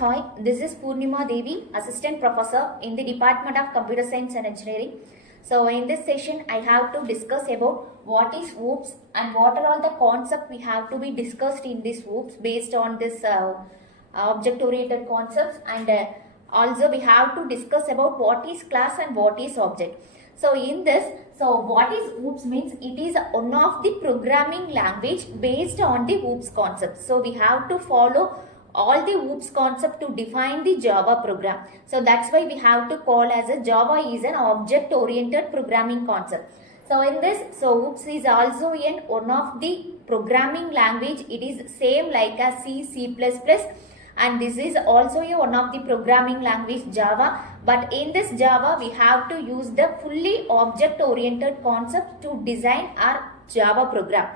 Hi, this is Purnima Devi, Assistant Professor in the Department of Computer Science and Engineering. So in this session, I have to discuss about what is OOPS and what are all the concepts we have to be discussed in this OOPS based on this object-oriented concepts, and also we have to discuss about what is class and what is object. So in this, what is OOPS means it is one of the programming language based on the OOPS concept. So we have to follow all the OOPS concept to define the Java program. So that's why we have to call as a Java is an object oriented programming concept. So in this, OOPS is also in one of the programming language. It is same like as C, C++, and this is also one of the programming language Java. But in this Java, we have to use the fully object oriented concept to design our Java program.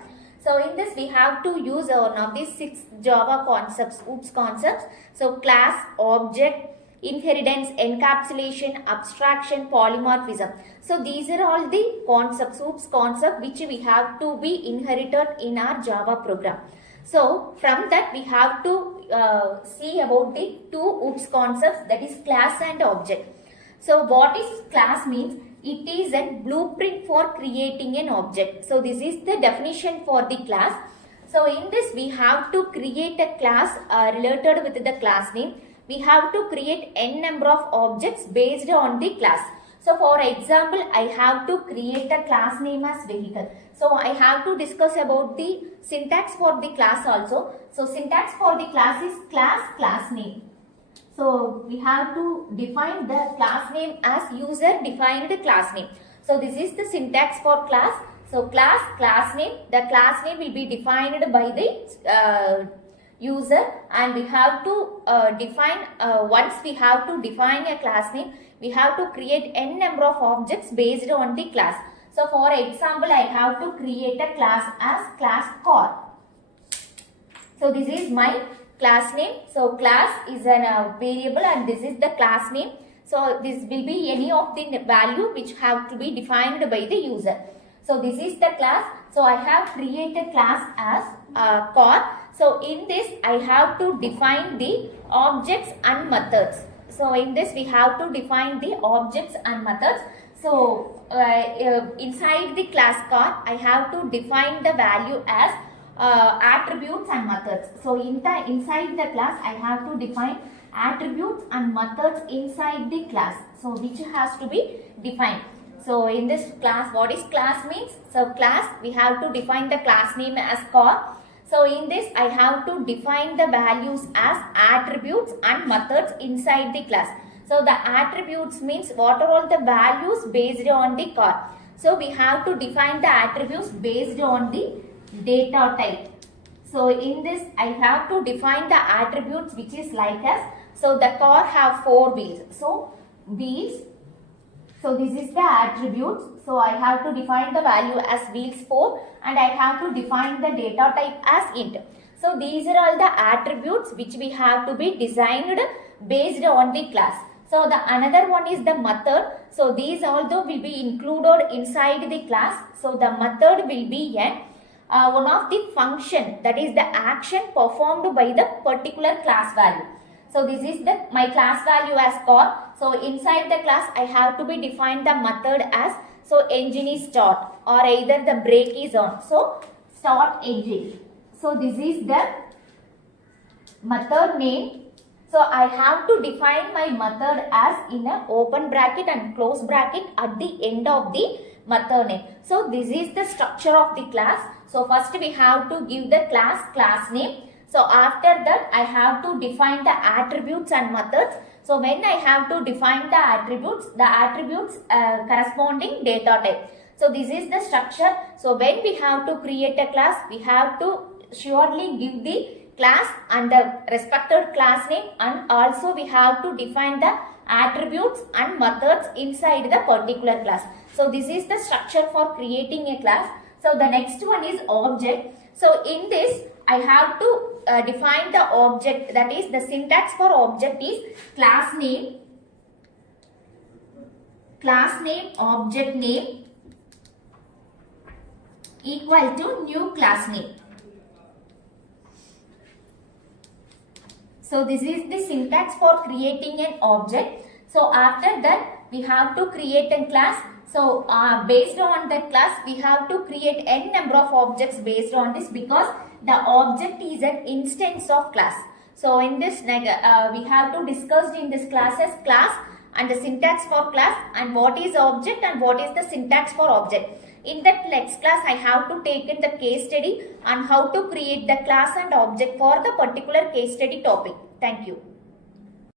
So in this we have to use one of these 6 Java concepts, OOPS concepts. So class, object, inheritance, encapsulation, abstraction, polymorphism. So these are all the concepts, OOPS concept which we have to be inherited in our Java program. So from that we have to see about the 2 OOPS concepts, that is class and object. So what is class means? It is a blueprint for creating an object. So this is the definition for the class. So in this we have to create a class related with the class name. We have to create n number of objects based on the class. So for example, I have to create a class name as vehicle. So I have to discuss about the syntax for the class also. So syntax for the class is class name. So we have to define the class name as user defined class name. So this is the syntax for class. So class name, the class name will be defined by the user, and we have to define, once we have to define a class name, we have to create n number of objects based on the class. So for example, I have to create a class as class car. So this is my class name. So class is a variable and this is the class name. So this will be any of the value which have to be defined by the user. So this is the class. So I have created class as car. So in this I have to define the objects and methods. So in this we have to define the objects and methods. So inside the class car I have to define the value as attributes and methods. So inside the class I have to define attributes and methods inside the class. So which has to be defined. So in this class, what is class means? So class, we have to define the class name as car. So in this I have to define the values as attributes and methods inside the class. So the attributes means what are all the values based on the car. So we have to define the attributes based on the data type. So in this I have to define the attributes which is like as, so the car have 4 wheels. So wheels, so this is the attributes. So I have to define the value as wheels 4 and I have to define the data type as int. So these are all the attributes which we have to be designed based on the class. So the another one is the method. So these also will be included inside the class. So the method will be one of the function, that is the action performed by the particular class value. So this is the my class value as car. So inside the class I have to be defined the method as, so engine is start or either the brake is on. So start engine. So this is the method name. So I have to define my method as in a open bracket and close bracket at the end of the method name. So this is the structure of the class. So first we have to give the class name. So after that I have to define the attributes and methods. So when I have to define the attributes corresponding data type. So this is the structure. So when we have to create a class, we have to surely give the class and the respected class name, and also we have to define the attributes and methods inside the particular class. So this is the structure for creating a class. So the next one is object. So in this I have to define the object, that is the syntax for object is class name, object name equal to new class name. So this is the syntax for creating an object. So after that we have to create a class. So based on that class we have to create n number of objects based on this, because the object is an instance of class. So in this we have to discuss in this classes class and the syntax for class, and what is object and what is the syntax for object. In that next class I have to take in the case study on how to create the class and object for the particular case study topic. Thank you.